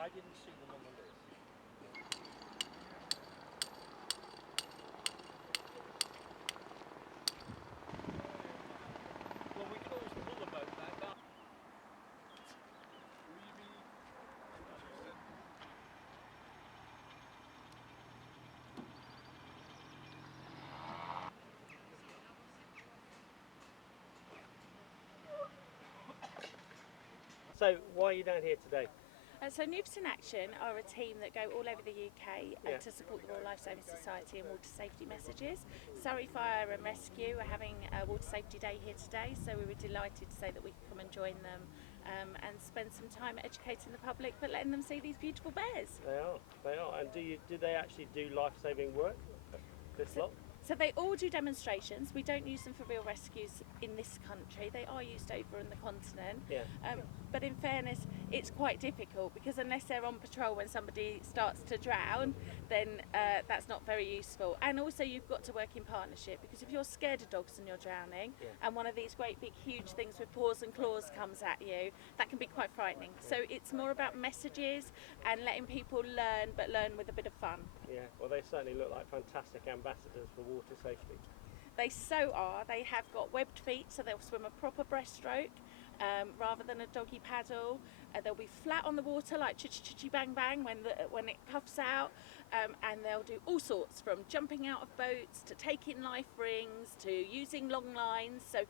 I didn't see them on the list. Well, we can always pull the boat back up. So, why are you down here today? So newfs in Action are a team that go all over the UK Yeah. to support the Royal Lifesaving Society and water safety messages. Surrey Fire and Rescue are having a Water Safety Day here today, so we were delighted to say that we could come and join them and spend some time educating the public, but letting them see these beautiful bears. They are. And do they actually do life-saving work? This lot? So they all do demonstrations. We don't use them for real rescues in this country. They are used over on the continent. Yeah. But in fairness, it's quite difficult because unless they're on patrol when somebody starts to drown, then that's not very useful. And also you've got to work in partnership, because if you're scared of dogs and you're drowning, and one of these great big huge things with paws and claws comes at you, that can be quite frightening. So it's more about messages and letting people learn, but learn with a bit of fun. Yeah, well, they certainly look like fantastic ambassadors for water safety. They so are. They have got webbed feet, so they'll swim a proper breaststroke rather than a doggy paddle. They'll be flat on the water like chitty bang bang when it puffs out, and they'll do all sorts, from jumping out of boats to taking life rings to using long lines. So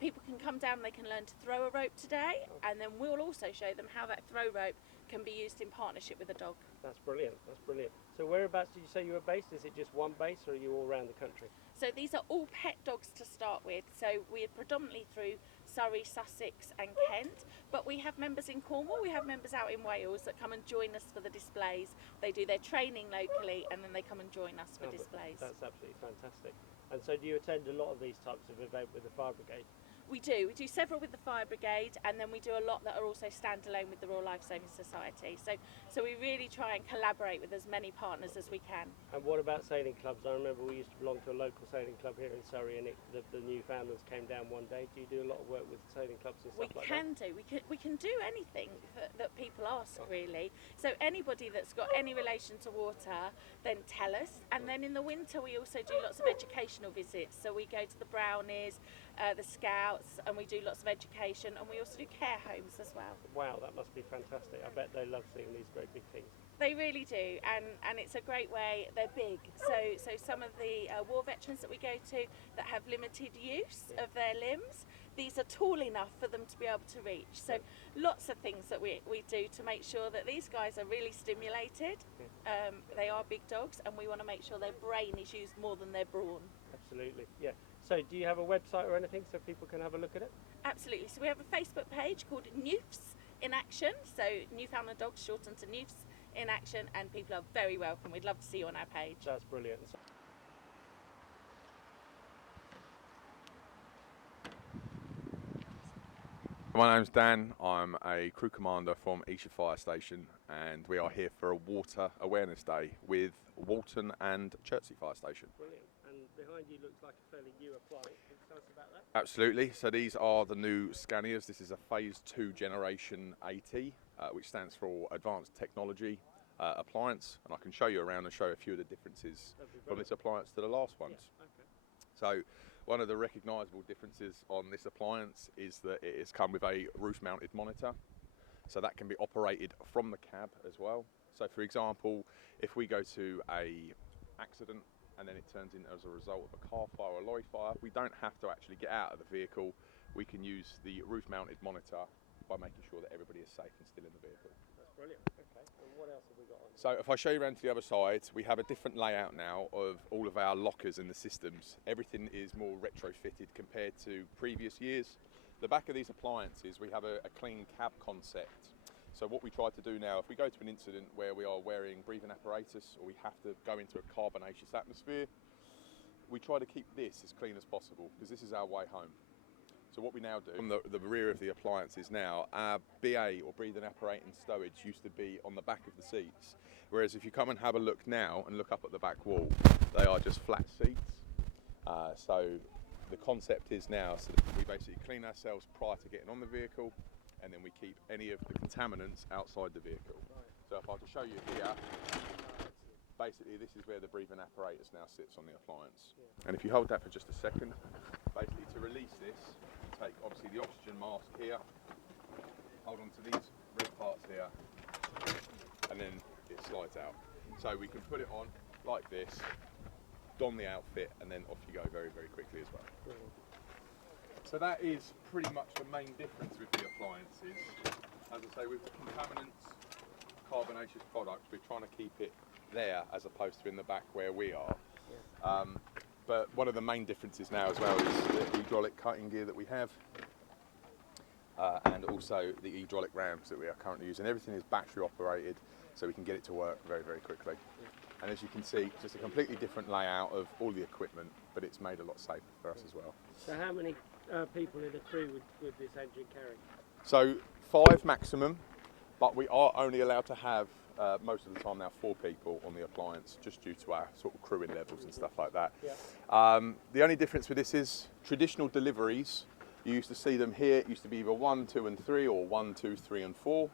people can come down and they can learn to throw a rope today, and then we'll also show them how that throw rope can be used in partnership with a dog. That's brilliant. That's brilliant. So whereabouts did you say you were based? Is it just one base, or are you all around the country? So these are all pet dogs to start with. So we're predominantly through Surrey, Sussex and Kent, but we have members in Cornwall, we have members out in Wales that come and join us for the displays. They do their training locally and then they come and join us for displays. That's absolutely fantastic. And so do you attend a lot of these types of events with the fire brigade? We do several with the Fire Brigade, and then we do a lot that are also standalone with the Royal Lifesaving Society. So we really try and collaborate with as many partners as we can. And what about sailing clubs? I remember we used to belong to a local sailing club here in Surrey, and the Newfoundlands came down one day. Do you do a lot of work with sailing clubs and stuff like that? We can do anything that people ask, really. So anybody that's got any relation to water, then tell us. And then in the winter we also do lots of educational visits. So we go to the Brownies, the Scouts, and we do lots of education, and we also do care homes as well. Wow, that must be fantastic. I bet they love seeing these great big things. They really do, and it's a great way. They're big, so some of the war veterans that we go to that have limited use of their limbs, these are tall enough for them to be able to reach. So lots of things that we do to make sure that these guys are really stimulated. They are big dogs, and we want to make sure their brain is used more than their brawn. Absolutely, yeah. So do you have a website or anything so people can have a look at it? Absolutely. So we have a Facebook page called Newfs in Action. So Newfoundland Dogs shortened to Newfs in Action, and people are very welcome. We'd love to see you on our page. That's brilliant. My name's Dan. I'm a crew commander from Esher Fire Station, and we are here for a Water Awareness Day with Walton and Chertsey Fire Station. Brilliant. And behind you looks like a fairly new appliance. Can you tell us about that? Absolutely. So these are the new scanners. This is a Phase 2 Generation AT, which stands for Advanced Technology Appliance, and I can show you around and show a few of the differences from this appliance to the last ones. Yeah, okay. So one of the recognisable differences on this appliance is that it has come with a roof-mounted monitor, so that can be operated from the cab as well. So for example, if we go to a accident and then it turns in as a result of a car fire or a lorry fire, we don't have to actually get out of the vehicle. We can use the roof-mounted monitor by making sure that everybody is safe and still in the vehicle. That's brilliant. Okay, and what else have we got on? So if I show you around to the other side, we have a different layout now of all of our lockers and the systems. Everything is more retrofitted compared to previous years. The back of these appliances, we have a clean cab concept. So what we try to do now, if we go to an incident where we are wearing breathing apparatus or we have to go into a carbonaceous atmosphere, we try to keep this as clean as possible because this is our way home. So what we now do, from the rear of the appliances now, our BA or breathing apparatus and stowage used to be on the back of the seats. Whereas if you come and have a look now and look up at the back wall, they are just flat seats. So the concept is now so that we basically clean ourselves prior to getting on the vehicle, and then we keep any of the contaminants outside the vehicle. So if I can show you here, basically this is where the breathing apparatus now sits on the appliance. And if you hold that for just a second, basically to release this, take obviously the oxygen mask here, hold on to these red parts here, and then it slides out. So we can put it on like this, don the outfit, and then off you go very, very quickly as well. So that is pretty much the main difference with the appliances. As I say, with the contaminants, carbonaceous products, we're trying to keep it there as opposed to in the back where we are. But one of the main differences now as well is the hydraulic cutting gear that we have, and also the hydraulic rams that we are currently using. Everything is battery operated, so we can get it to work very, very quickly. And as you can see, just a completely different layout of all the equipment, but it's made a lot safer for us as well. So how many people in a crew would this engine carry? So 5 maximum, but we are only allowed to have most of the time now 4 people on the appliance, just due to our sort of crewing levels and stuff like that. The only difference with this is traditional deliveries. You used to see them here. It used to be either 1, 2 and 3 or 1, 2, 3 and 4.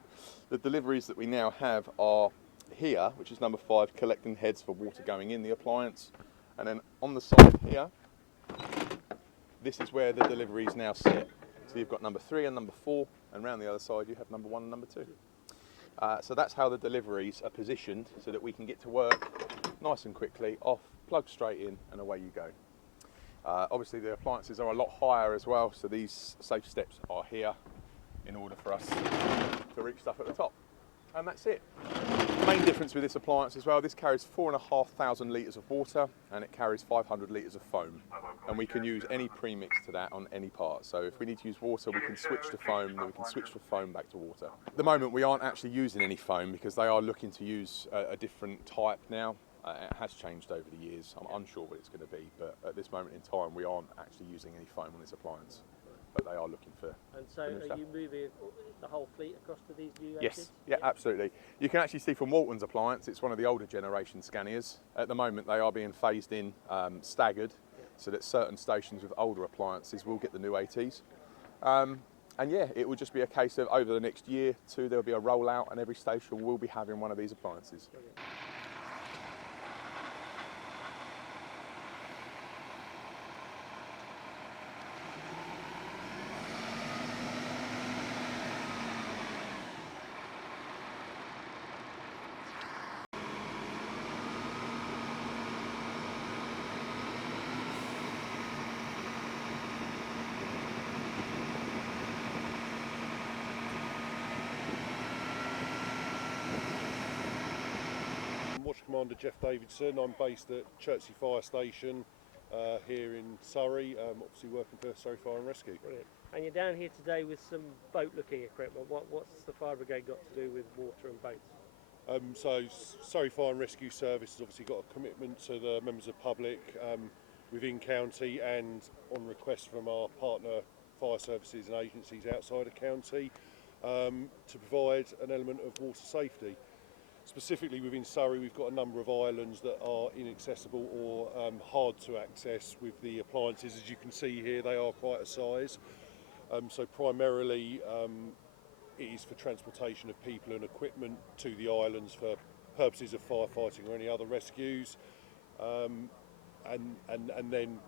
The deliveries that we now have are here, which is number 5, collecting heads for water going in the appliance. And then on the side here, this is where the deliveries now sit. So you've got number 3 and number 4, and round the other side you have number 1 and number 2. So that's how the deliveries are positioned, so that we can get to work nice and quickly, off, plug straight in, and away you go. Obviously the appliances are a lot higher as well, so these safe steps are here in order for us to reach stuff at the top. And that's it. Main difference with this appliance as well, this carries 4,500 litres of water, and it carries 500 litres of foam. And we can use any premix to that on any part. So if we need to use water, we can switch to foam, then we can switch from foam back to water. At the moment, we aren't actually using any foam because they are looking to use a different type now. It has changed over the years. I'm unsure what it's going to be, but at this moment in time, we aren't actually using any foam on this appliance. But they are looking for. And so are you moving the whole fleet across to these new engines? Yes, yeah, absolutely. You can actually see from Walton's appliance, it's one of the older generation Scanias. At the moment they are being phased in, staggered, so that certain stations with older appliances will get the new ATs. And yeah, it will just be a case of over the next year, 2, there'll be a rollout and every station will be having one of these appliances. Brilliant. Commander Jeff Davidson. I'm based at Chertsey Fire Station here in Surrey, obviously working for Surrey Fire and Rescue. Brilliant. And you're down here today with some boat-looking equipment. What's the fire brigade got to do with water and boats? So Surrey Fire and Rescue Service has obviously got a commitment to the members of the public within county and on request from our partner fire services and agencies outside of county to provide an element of water safety. Specifically within Surrey, we've got a number of islands that are inaccessible or hard to access with the appliances. As you can see here, they are quite a size. So primarily it is for transportation of people and equipment to the islands for purposes of firefighting or any other rescues. And then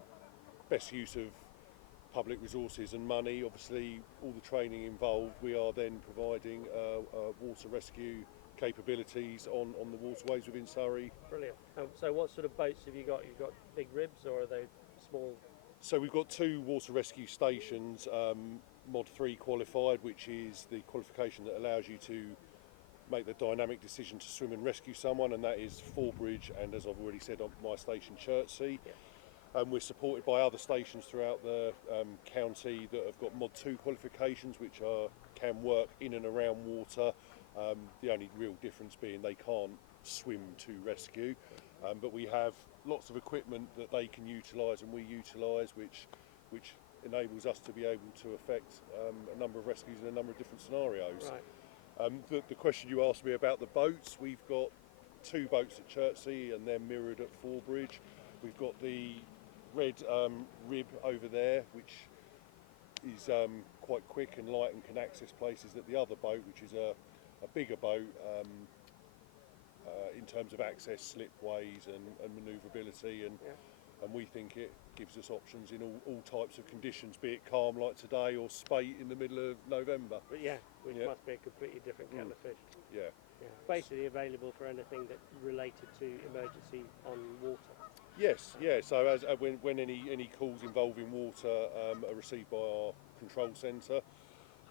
best use of public resources and money. Obviously, all the training involved, we are then providing water rescue capabilities on the waterways within Surrey. Brilliant. So what sort of boats have you got? You've got big ribs, or are they small? So we've got 2 water rescue stations, Mod 3 qualified, which is the qualification that allows you to make the dynamic decision to swim and rescue someone, and that is Fallbridge and, as I've already said, on my station Chertsey. Yeah. We're supported by other stations throughout the county that have got Mod 2 qualifications, which can work in and around water. The only real difference being they can't swim to rescue, but we have lots of equipment that they can utilise and we utilise, which enables us to be able to affect a number of rescues in a number of different scenarios. Right. The question you asked me about the boats, we've got 2 boats at Chertsey and they're mirrored at Fallbridge. We've got the red rib over there, which quite quick and light and can access places that the other boat, which is a bigger boat, in terms of access, slipways and manoeuvrability, and we think it gives us options in all types of conditions, be it calm like today or spate in the middle of November. But which must be a completely different kettle of fish. Yeah. Basically available for anything that related to emergency on water. Yes, yeah. So as when any calls involving water are received by our control centre,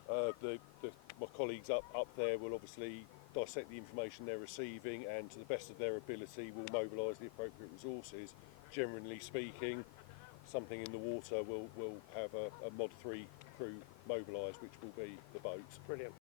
my colleagues up there will obviously dissect the information they're receiving, and to the best of their ability will mobilise the appropriate resources. Generally speaking, something in the water will have a Mod 3 crew mobilised, which will be the boat. Brilliant.